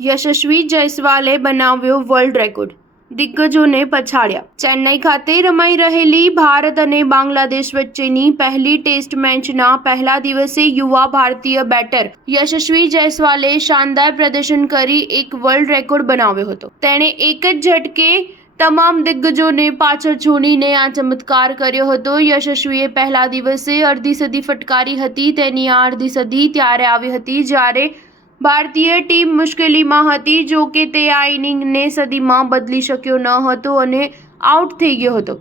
યશસ્વી જયસ્વાલે બનાવ્યો world record, દિગ્ગજોને પછાડ્યા। Chennai ખાતે રમાઈ રહેલી ભારત અને બાંગ્લાદેશ વચ્ચેની પહેલી ટેસ્ટ મેચના પહેલા દિવસે યુવા ભારતીય બેટર યશસ્વી જયસ્વાલે શાનદાર પ્રદર્શન કરી એક વર્લ્ડ રેકોર્ડ બનાવ્યો હતો। તેણે એક જ ઝટકે તમામ દિગ્ગજોને પાછળ છોડીને આ ચમત્કાર કર્યો હતો। યશસ્વીએ પહેલા દિવસે અડધી સદી ફટકારી હતી। તેની આ અડધી સદી ત્યારે આવી હતી જ્યારે ભારતીય ટીમ મુશ્કેલીમાં હતી। જો કે તે આ ઇનિંગને સદીમાં બદલી શક્યો ન હતો અને આઉટ થઈ ગયો હતો।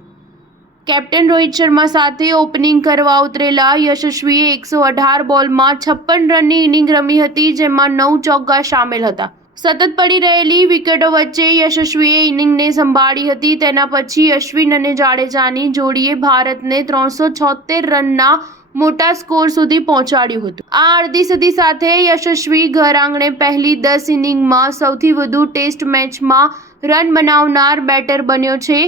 કેપ્ટન રોહિત શર્મા સાથે ઓપનિંગ કરવા ઉતરેલા યશસ્વીએ 118 બોલમાં 56 રનની ઇનિંગ રમી હતી, જેમાં 9 ચોગ્ગા સામેલ હતા। સતત પડી રહેલી વિકેટો વચ્ચે યશસ્વીએ ઇનિંગને સંભાળી હતી। તેના પછી અશ્વિન અને જાડેજાની જોડીએ ભારતને 376 રનના મોટા સ્કોર સુધી પહોંચાડ્યું હતું। આ અડધી સદી સાથે યશસ્વી ઘર આંગણે પહેલી 10 ઇનિંગમાં સૌથી વધુ ટેસ્ટ મેચમાં રન બનાવનાર બેટર બન્યો છે।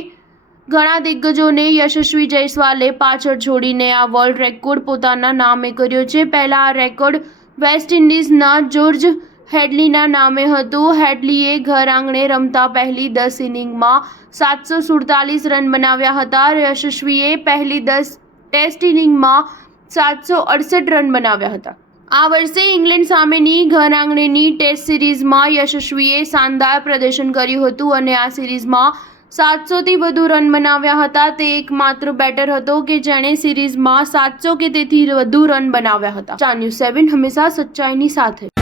ઘણા દિગ્ગજોને યશસ્વી જયસ્વાલે પાછળ છોડીને આ વર્લ્ડ રેકોર્ડ પોતાના નામે કર્યો છે। પહેલા આ રેકોર્ડ વેસ્ટ ઇન્ડિઝના જોર્જ હેડલીના નામે હતું। હેડલીએ ઘર આંગણે રમતા પહેલી 10 ઇનિંગમાં 747 રન બનાવ્યા હતા। યશસ્વીએ પહેલી 10 ટેસ્ટ ઇનિંગમાં 768 રન બનાવ્યા હતા। આ વર્ષે ઇંગ્લેન્ડ સામેની ઘર આંગણેની ટેસ્ટ સિરીઝમાં યશસ્વીએ શાનદાર પ્રદર્શન કર્યું હતું અને આ સિરીઝમાં 700થી વધુ રન બનાવ્યા હતા। તે એકમાત્ર બેટર હતો કે જેણે સિરીઝમાં 700 કે તેથી વધુ રન બનાવ્યા હતા। સ્ટાર ન્યૂઝ 7 હંમેશા સચ્ચાઈની સાથે।